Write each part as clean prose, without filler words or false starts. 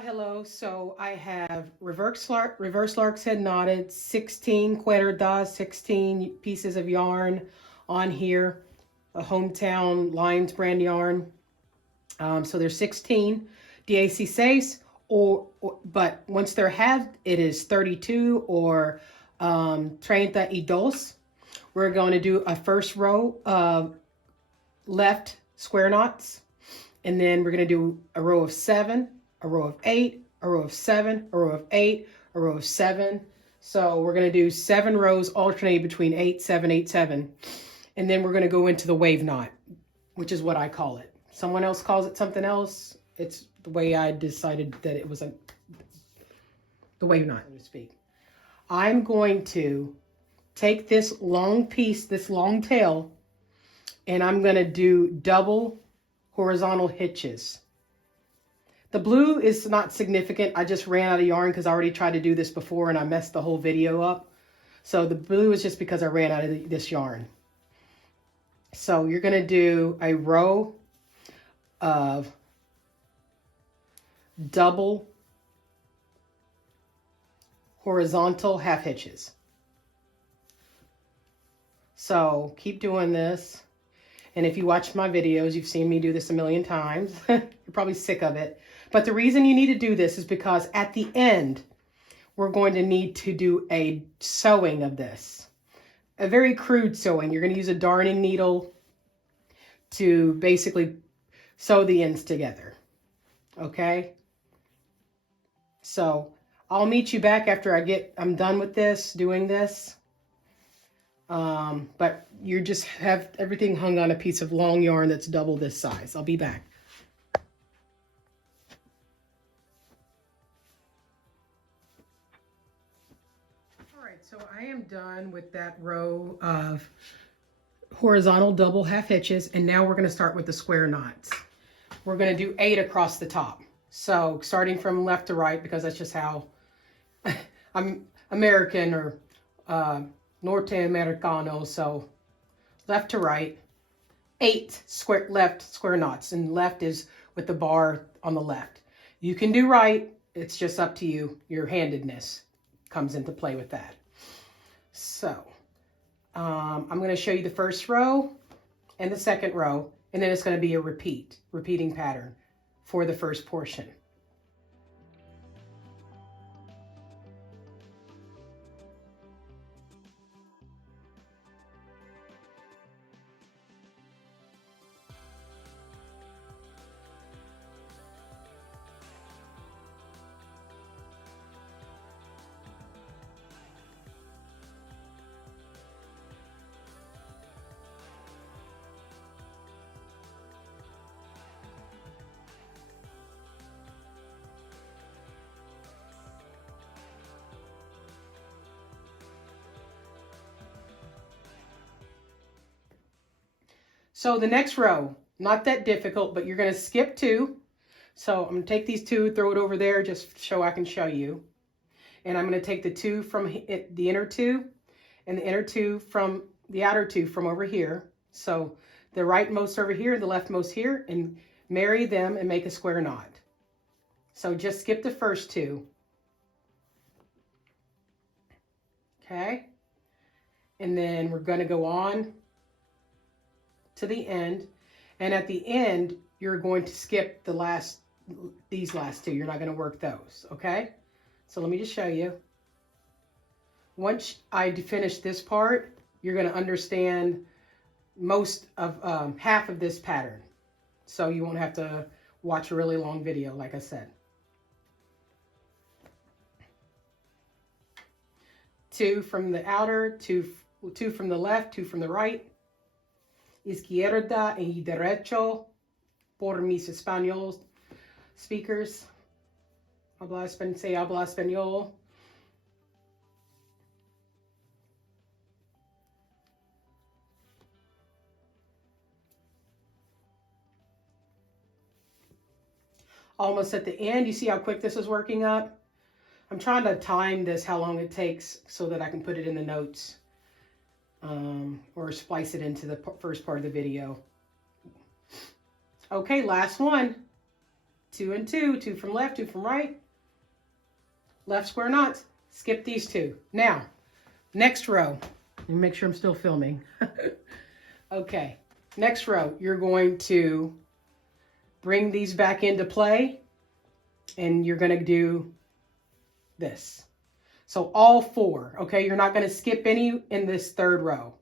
Hello. So I have reverse lark's head knotted, 16 cuerdas, 16 pieces of yarn on here, a hometown Lions brand yarn. So there's 16 16, but once they're halved, it is 32 or 32. We're going to do a first row of left square knots, and then we're going to do a row of 7, a row of 8, a row of 7, a row of 8, a row of 7. So we're going to do 7 rows alternating between 8, 7, 8, 7. And then we're going to go into the wave knot, which is what I call it. Someone else calls it something else. It's the way I decided that it was the wave knot, so to speak. I'm going to take this long piece, this long tail, and I'm going to do double horizontal hitches. The blue is not significant. I just ran out of yarn because I already tried to do this before and I messed the whole video up. So the blue is just because I ran out of this yarn. So you're going to do a row of double horizontal half hitches. So keep doing this. And if you watch my videos, you've seen me do this a million times. You're probably sick of it. But the reason you need to do this is because at the end, we're going to need to do a sewing of this. A very crude sewing. You're going to use a darning needle to basically sew the ends together. Okay? So I'll meet you back after I'm done with this, doing this. But you just have everything hung on a piece of long yarn that's double this size. I'll be back. All right, so I am done with that row of horizontal double half hitches, and now we're going to start with the square knots. We're going to do 8 across the top. So starting from left to right, because that's just how I'm American or Norte Americano, so left to right, 8 left square knots, and left is with the bar on the left. You can do right, it's just up to you. Your handedness comes into play with that. So I'm going to show you the first row and the second row, and then it's going to be a repeating pattern for the first portion. So the next row, not that difficult, but you're going to skip 2. So I'm going to take these 2, throw it over there, just so I can show you. And I'm going to take the 2 from the inner 2 and the inner 2 from the outer 2 from over here. So the rightmost over here and the leftmost here, and marry them and make a square knot. So just skip the first 2. Okay. And then we're going to go on to the end, and at the end you're going to skip these last 2. You're not going to work those. Okay, so let me just show you. Once I finish this part, you're going to understand most of half of this pattern, so you won't have to watch a really long video, like I said. 2 from the outer, 2 from the left, 2 from the right. Izquierda y derecho por mis español speakers. Habla español. Almost at the end, you see how quick this is working up? I'm trying to time this, how long it takes, so that I can put it in the notes. Or splice it into the first part of the video. Okay, last one. 2 and 2, 2 from left, 2 from right, left square knots, skip these 2. Now, next row, let me make sure I'm still filming. Okay, next row, you're going to bring these back into play, and you're going to do this. So all 4, okay? You're not going to skip any in this third row.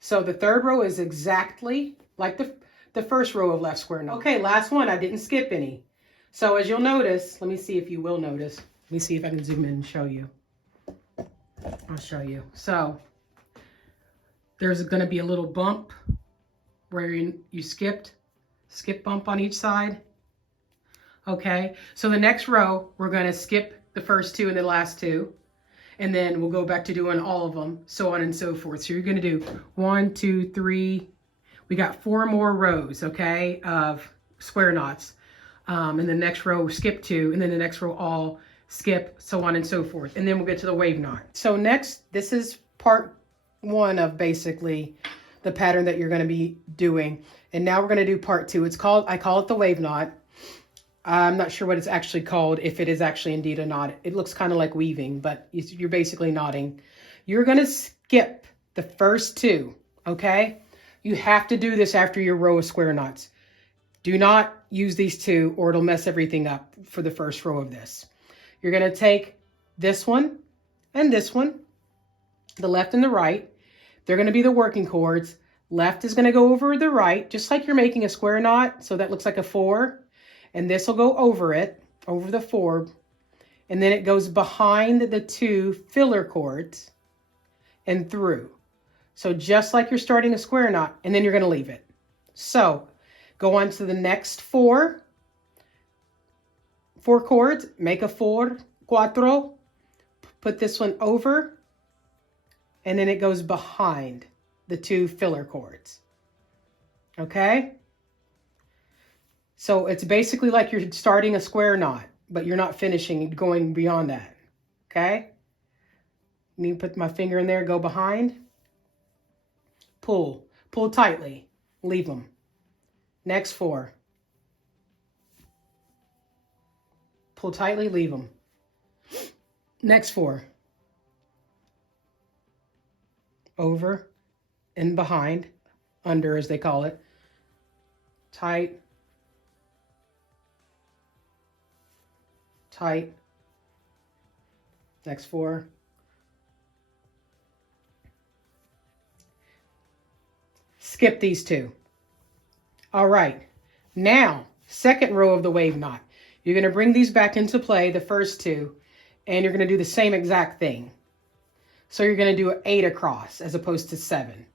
So the third row is exactly like the first row of left square knot. Okay, last one, I didn't skip any. So as you'll notice, let me see if you will notice. Let me see if I can zoom in and show you. I'll show you. So there's going to be a little bump where you skip bump on each side. Okay, so the next row, we're going to skip the first 2 and the last 2. And then we'll go back to doing all of them, so on and so forth. So you're going to do 1, 2, 3. We got 4 more rows, okay, of square knots. And the next row, skip 2. And then the next row, all skip, so on and so forth. And then we'll get to the wave knot. So next, this is part 1 of basically the pattern that you're going to be doing. And now we're going to do part 2. I call it the wave knot. I'm not sure what it's actually called, if it is actually indeed a knot. It looks kind of like weaving, but you're basically knotting. You're going to skip the first 2, okay? You have to do this after your row of square knots. Do not use these 2 or it'll mess everything up for the first row of this. You're going to take this one and this one, the left and the right. They're going to be the working cords. Left is going to go over the right, just like you're making a square knot. So that looks like a 4. And this will go over it, over the 4. And then it goes behind the 2 filler cords and through. So just like you're starting a square knot, and then you're going to leave it. So go on to the next 4 cords, make a 4, cuatro, put this one over, and then it goes behind the 2 filler cords. Okay? So it's basically like you're starting a square knot, but you're not finishing, going beyond that. Okay? I need to put my finger in there, go behind. Pull. Pull tightly. Leave them. Next 4. Pull tightly, leave them. Next 4. Over and behind, under as they call it. Tight. Tight. Next 4. Skip these 2. All right. Now, second row of the wave knot. You're going to bring these back into play, the first 2, and you're going to do the same exact thing. So you're going to do 8 across as opposed to 7.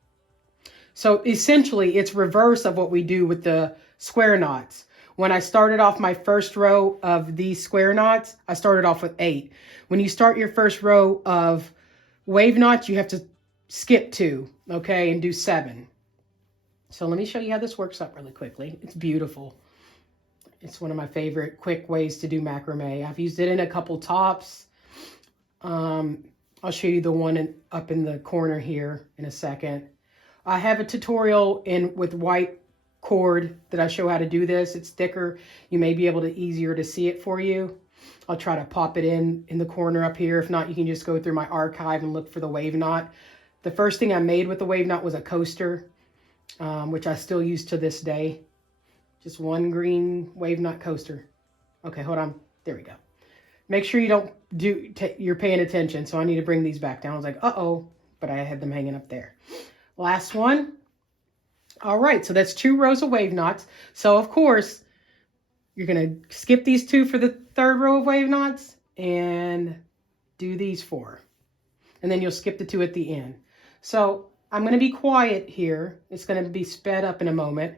So essentially, it's reverse of what we do with the square knots. When I started off my first row of these square knots, I started off with 8. When you start your first row of wave knots, you have to skip 2, okay, and do 7. So let me show you how this works up really quickly. It's beautiful. It's one of my favorite quick ways to do macrame. I've used it in a couple tops. I'll show you the one up in the corner here in a second. I have a tutorial with white cord that I show how to do this. It's thicker. You may be able to easier to see it for you. I'll try to pop it in the corner up here. If not, you can just go through my archive and look for the wave knot. The first thing I made with the wave knot was a coaster, which I still use to this day. Just one green wave knot coaster. Okay, hold on. There we go. Make sure you don't you're paying attention. So I need to bring these back down. I was like, uh-oh, but I had them hanging up there. Last one. All right, so that's 2 rows of wave knots. So of course, you're gonna skip these 2 for the third row of wave knots and do these 4. And then you'll skip the 2 at the end. So I'm gonna be quiet here. It's gonna be sped up in a moment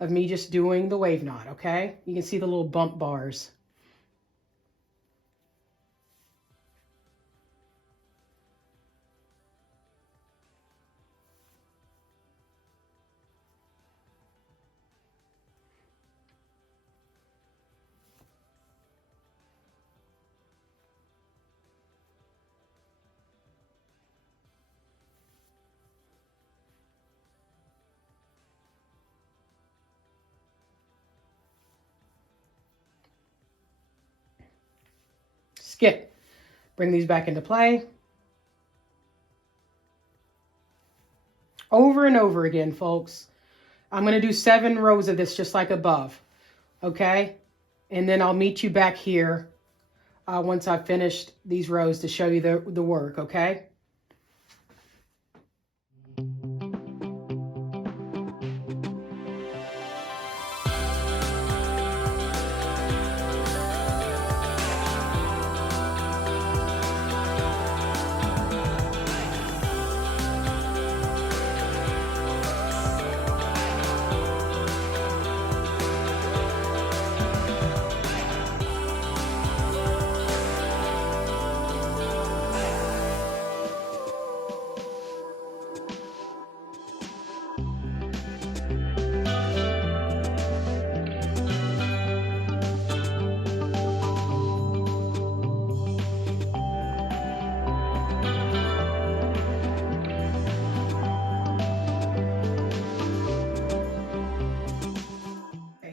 of me just doing the wave knot, okay? You can see the little bump bars. skip. Bring these back into play. Over and over again, folks. I'm going to do 7 rows of this just like above. Okay? And then I'll meet you back here once I've finished these rows to show you the work, okay?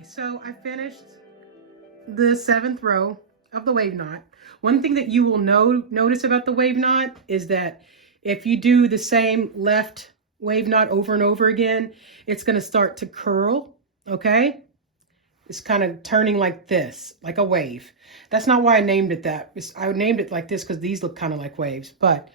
So I finished the 7th row of the wave knot. One thing that you will notice about the wave knot is that if you do the same left wave knot over and over again, it's going to start to curl, okay? It's kind of turning like this, like a wave. That's not why I named it that. I named it like this because these look kind of like waves, but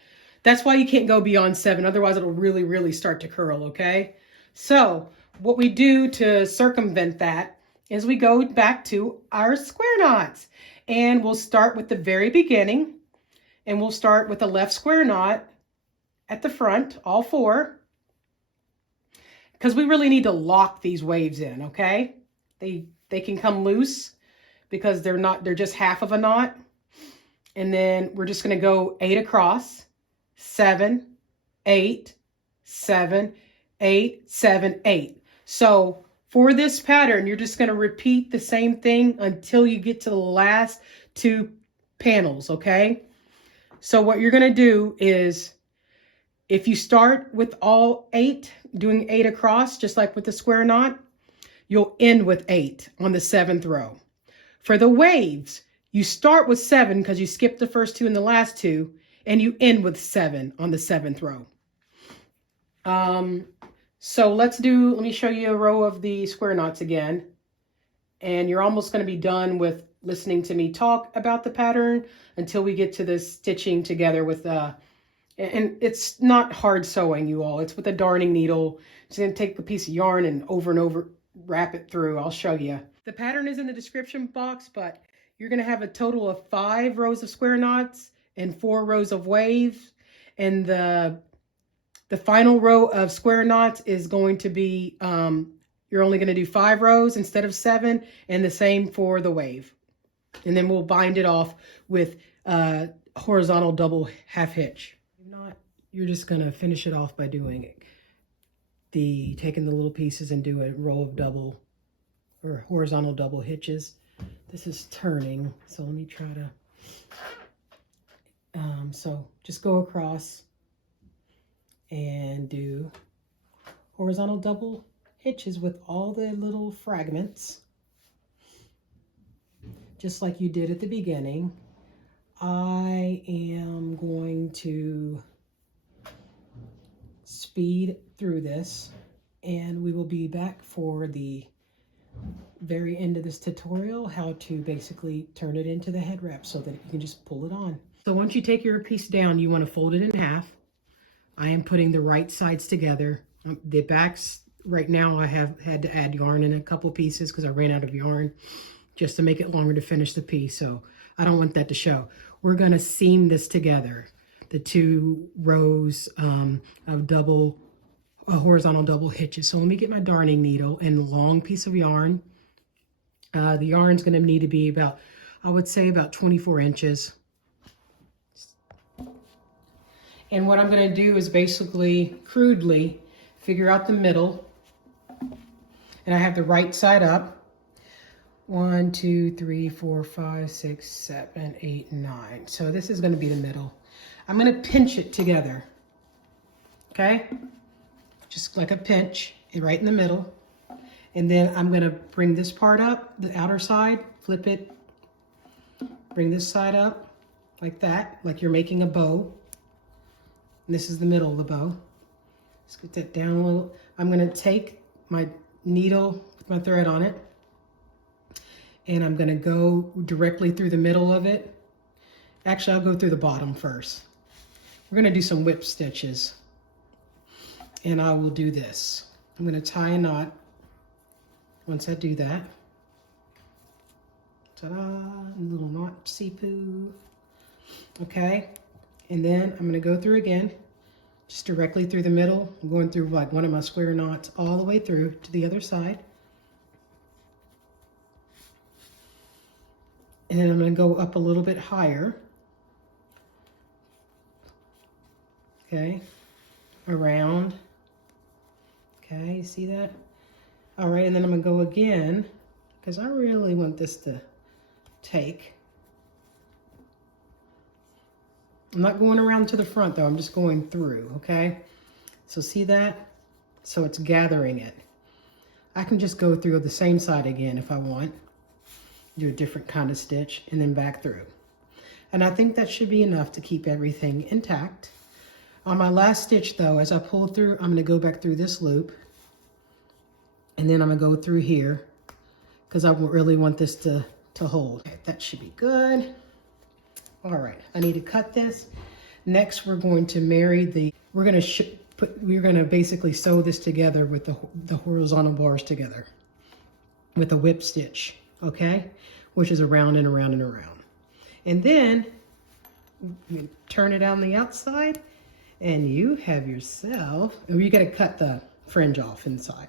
that's why you can't go beyond 7. Otherwise, it'll really, really start to curl, okay? So what we do to circumvent that is we go back to our square knots, and we'll start with the very beginning, and we'll start with the left square knot at the front, all 4, because we really need to lock these waves in, okay? They can come loose because they're just half of a knot. And then we're just going to go 8 across, 7, 8, 7, 8, 7, 8. So for this pattern, you're just going to repeat the same thing until you get to the last 2 panels, okay? So what you're going to do is, if you start with all 8, doing 8 across, just like with the square knot, you'll end with 8 on the 7th row. For the waves, you start with 7 because you skipped the first 2 and the last 2, and you end with 7 on the 7th row. So let me show you a row of the square knots again. And you're almost going to be done with listening to me talk about the pattern until we get to the stitching together with, and it's not hard sewing, you all. It's with a darning needle. Just going to take a piece of yarn and over wrap it through. I'll show you. The pattern is in the description box, but you're going to have a total of 5 rows of square knots and 4 rows of waves. And the final row of square knots is going to be, you're only going to do 5 rows instead of 7, and the same for the wave. And then we'll bind it off with horizontal double half hitch. If not, you're just going to finish it off by doing it. Taking the little pieces and do a row of double or horizontal double hitches. This is turning, so let me try to, so just go across and do horizontal double hitches with all the little fragments, just like you did at the beginning. I am going to speed through this, and we will be back for the very end of this tutorial, how to basically turn it into the head wrap so that you can just pull it on. So once you take your piece down, you want to fold it in half. I am putting the right sides together. The backs, right now I have had to add yarn in a couple pieces because I ran out of yarn just to make it longer to finish the piece. So I don't want that to show. We're going to seam this together, the 2 rows of horizontal double hitches. So let me get my darning needle and a long piece of yarn. The yarn's going to need to be about, I would say about 24 inches. And what I'm going to do is basically crudely figure out the middle. And I have the right side up. 1, 2, 3, 4, 5, 6, 7, 8, 9. So this is going to be the middle. I'm going to pinch it together. Okay? Just like a pinch, right in the middle. And then I'm going to bring this part up, the outer side, flip it, bring this side up, like that, like you're making a bow. And this is the middle of the bow. Let's get that down a little. I'm gonna take my needle with my thread on it, and I'm gonna go directly through the middle of it. Actually, I'll go through the bottom first. We're gonna do some whip stitches, and I will do this. I'm gonna tie a knot. Once I do that, ta-da, little knot, sipu. Okay, and then I'm gonna go through again, just directly through the middle. I'm going through like one of my square knots all the way through to the other side. And then I'm gonna go up a little bit higher. Okay, around. Okay, you see that? All right, and then I'm gonna go again, because I really want this to take. I'm not going around to the front though, I'm just going through, okay? So see that? So it's gathering it. I can just go through the same side again if I want. Do a different kind of stitch and then back through. And I think that should be enough to keep everything intact. On my last stitch though, as I pull through, I'm gonna go back through this loop. And then I'm gonna go through here because I really want this to hold. Okay, that should be good. All right, I need to cut this. Next, we're going to marry we're gonna basically sew this together with the horizontal bars together with a whip stitch, okay? Which is around and around and around. And then you turn it on the outside and you have yourself, you gotta cut the fringe off inside.